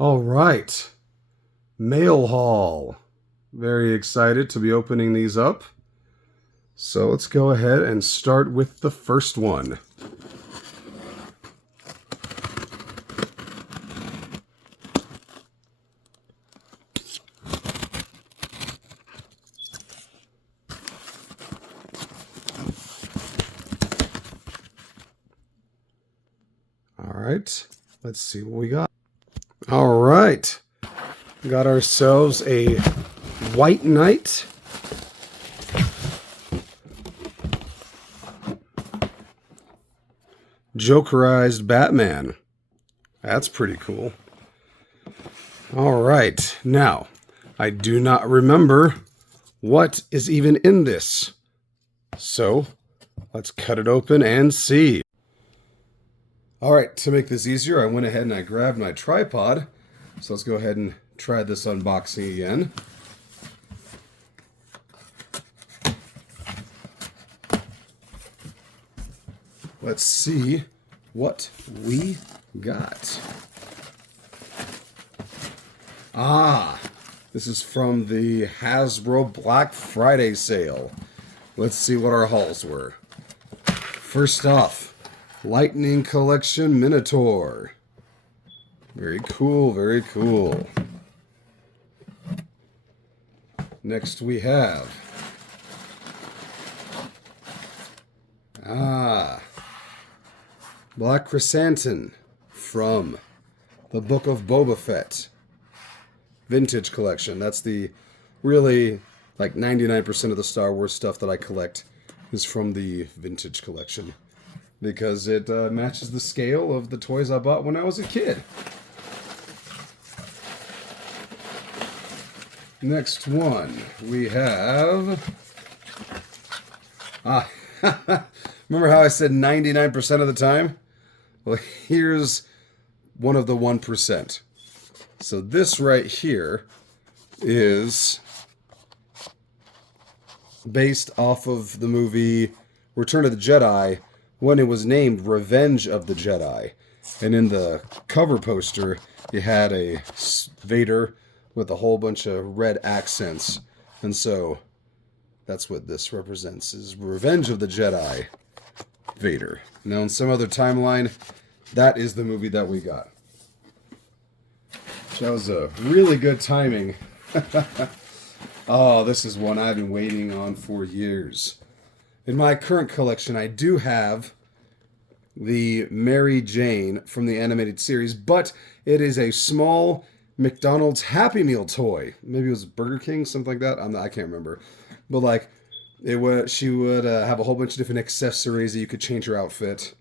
All right, mail haul. Very excited to be opening these up. So let's go ahead and start with the first one. All right, let's see what we got. All right, got ourselves a White Knight. Jokerized Batman. That's pretty cool. All right, now, I do not remember what is even in this. So, let's cut it open and see. All right, to make this easier, I went ahead and I grabbed my tripod. So let's go ahead and try this unboxing again. Let's see what we got. This is from the Hasbro Black Friday sale. Let's see what our hauls were. First off, Lightning Collection Minotaur. Very cool, very cool. Next we have Black Chrysanthemum from the Book of Boba Fett. Vintage collection. That's the really like 99% of the Star Wars stuff that I collect is from the vintage collection because it matches the scale of the toys I bought when I was a kid. Next one we have remember how I said 99% of the time? Well, here's one of the 1%. So this right here is based off of the movie Return of the Jedi when it was named Revenge of the Jedi. And in the cover poster, you had a Vader with a whole bunch of red accents. And so that's what this represents, is Revenge of the Jedi Vader. Now in some other timeline, that is the movie that we got. That was a really good timing. Oh, this is one I've been waiting on for years. In my current collection, I do have the Mary Jane from the animated series, but it is a small McDonald's Happy Meal toy. Maybe it was Burger King, something like that. I can't remember. But like, she would have a whole bunch of different accessories that you could change her outfit.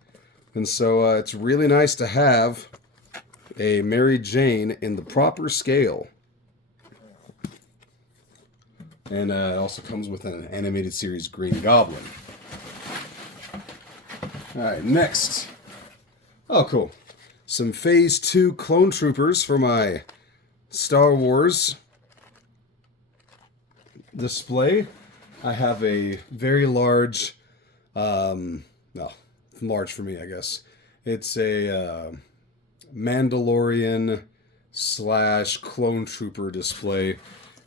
And so it's really nice to have a Mary Jane in the proper scale. And it also comes with an animated series Green Goblin. Alright, next. Oh, cool. Some Phase 2 Clone Troopers for my Star Wars display. I have a very large, large for me, I guess. It's a Mandalorian / Clone Trooper display,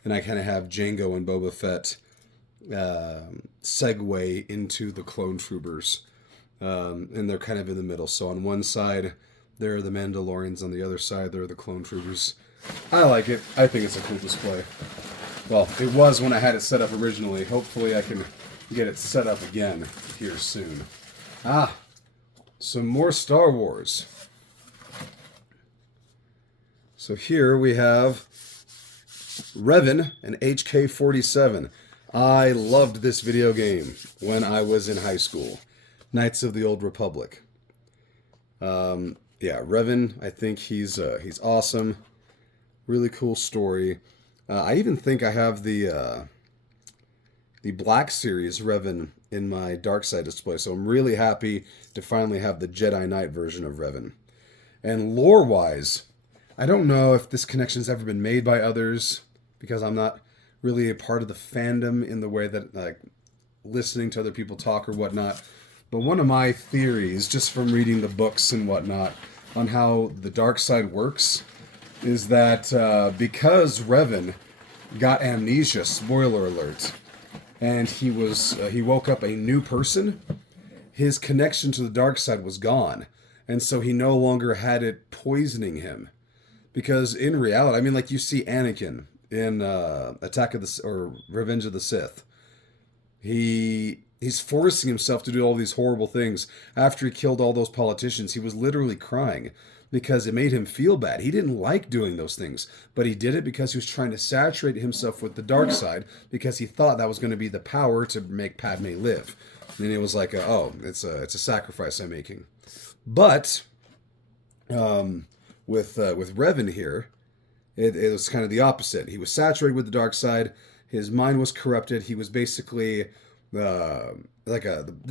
and I kind of have Jango and Boba Fett segue into the Clone Troopers, and they're kind of in the middle. So on one side, there are the Mandalorians, on the other side, there are the Clone Troopers. I like it. I think it's a cool display. Well, it was when I had it set up originally. Hopefully I can get it set up again here soon. Some more Star Wars. So here we have Revan and HK-47. I loved this video game when I was in high school. Knights of the Old Republic. Revan, I think he's awesome. Really cool story. I even think I have the the Black Series Revan in my dark side display. So I'm really happy to finally have the Jedi Knight version of Revan. And lore-wise, I don't know if this connection's ever been made by others because I'm not really a part of the fandom in the way that, like, listening to other people talk or whatnot. But one of my theories, just from reading the books and whatnot, on how the dark side works, is that because Revan got amnesia, spoiler alert, and he woke up a new person, his connection to the dark side was gone, and so he no longer had it poisoning him. Because in reality, I mean, like you see Anakin in Attack of the or Revenge of the Sith, he's forcing himself to do all these horrible things. After he killed all those politicians, he was literally crying because it made him feel bad. He didn't like doing those things, but he did it because he was trying to saturate himself with the dark side because he thought that was going to be the power to make Padme live. And it was like, it's a sacrifice I'm making. But with Revan here, it was kind of the opposite. He was saturated with the dark side. His mind was corrupted. He was basically the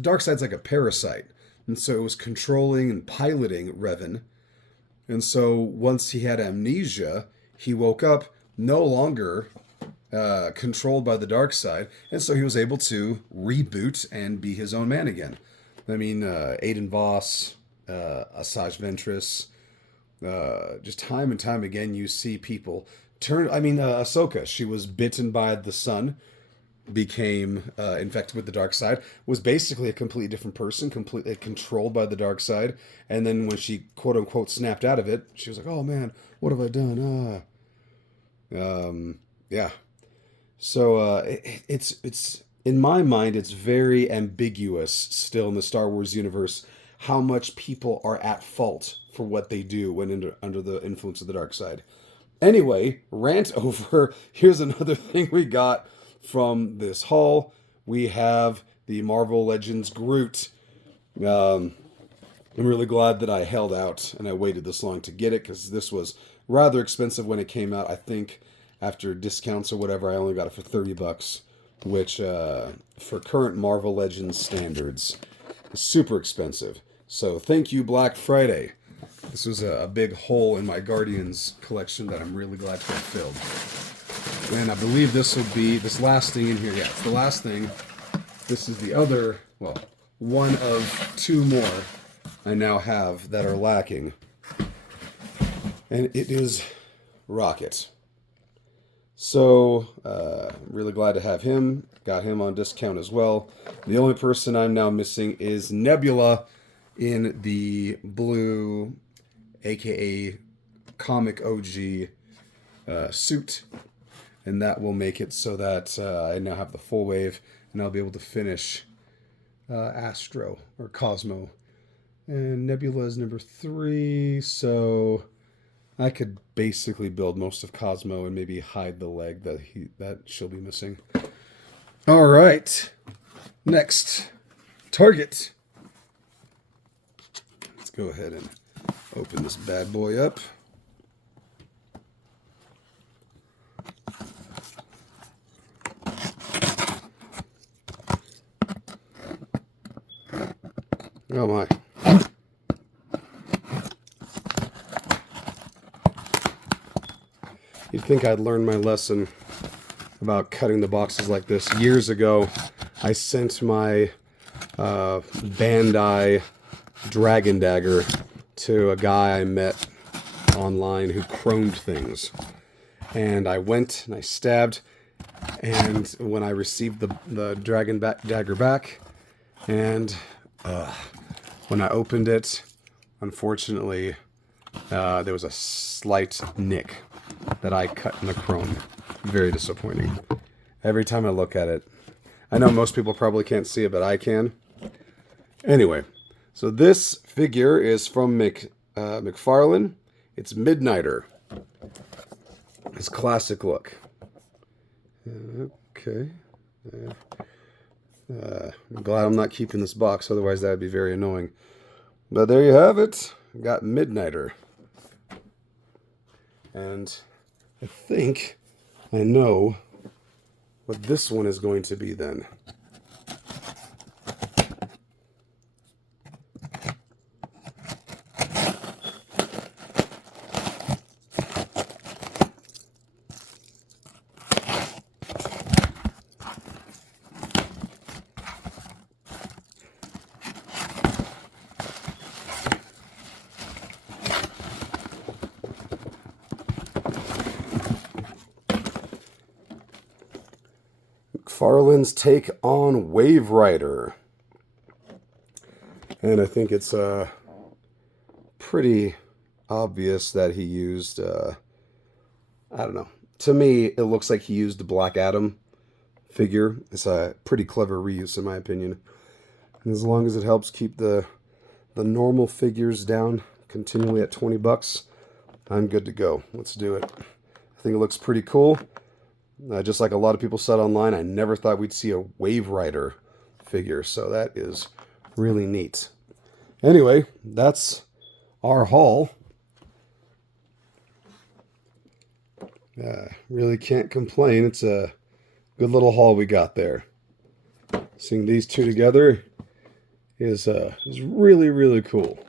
dark side's like a parasite, and so it was controlling and piloting Revan. And so once he had amnesia, he woke up no longer controlled by the dark side, and so he was able to reboot and be his own man again. I mean, Aiden Voss, Asajj Ventress, just time and time again, you see people turn. I mean, Ahsoka, she was bitten by the sun, became infected with the dark side, was basically a completely different person, completely controlled by the dark side. And then when she quote unquote snapped out of it, she was like, "Oh man, what have I done?" Yeah. So it's in my mind, it's very ambiguous still in the Star Wars universe how much people are at fault for what they do when under the influence of the dark side. Anyway, rant over. Here's another thing we got from this haul. We have the Marvel Legends Groot. I'm really glad that I held out and I waited this long to get it because this was rather expensive when it came out. I think after discounts or whatever, I only got it for $30, which for current Marvel Legends standards is super expensive. So thank you, Black Friday. This was a big hole in my Guardians collection that I'm really glad to have filled. And I believe this will be this last thing in here. Yeah, it's the last thing. This is the other, well, one of two more I now have that are lacking. And it is Rocket. So, really glad to have him. Got him on discount as well. The only person I'm now missing is Nebula in the blue, aka comic OG suit. And that will make it so that I now have the full wave and I'll be able to finish Astro or Cosmo. And Nebula is number 3, so I could basically build most of Cosmo and maybe hide the leg that she'll be missing. All right, next target. Let's go ahead and open this bad boy up. Oh my. You'd think I'd learned my lesson about cutting the boxes like this. Years ago, I sent my Bandai Dragon Dagger to a guy I met online who chromed things. And I went and I stabbed, and when I received the Dragon Dagger back, and when I opened it, unfortunately, there was a slight nick that I cut in the chrome. Very disappointing. Every time I look at it, I know most people probably can't see it, but I can. Anyway, so this figure is from McFarlane. It's Midnighter. His classic look. Okay. I'm glad I'm not keeping this box, otherwise that would be very annoying. But there you have it. Got Midnighter. And I think I know what this one is going to be then. McFarlane's take on Wave Rider. And I think it's pretty obvious that he used, I don't know. To me, it looks like he used the Black Adam figure. It's a pretty clever reuse, in my opinion. And as long as it helps keep the normal figures down continually at 20 bucks, I'm good to go. Let's do it. I think it looks pretty cool. Just like a lot of people said online, I never thought we'd see a Wave Rider figure, so that is really neat. Anyway, that's our haul. Really can't complain. It's a good little haul we got there. Seeing these two together is really, really cool.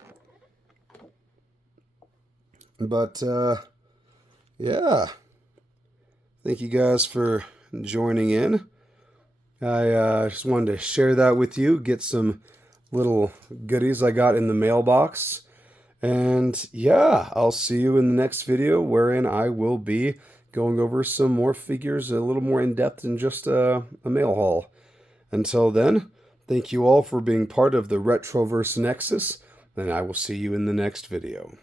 But, yeah. Thank you guys for joining in. I just wanted to share that with you, get some little goodies I got in the mailbox. And yeah, I'll see you in the next video wherein I will be going over some more figures a little more in depth than just a mail haul. Until then, thank you all for being part of the Retroverse Nexus, and I will see you in the next video.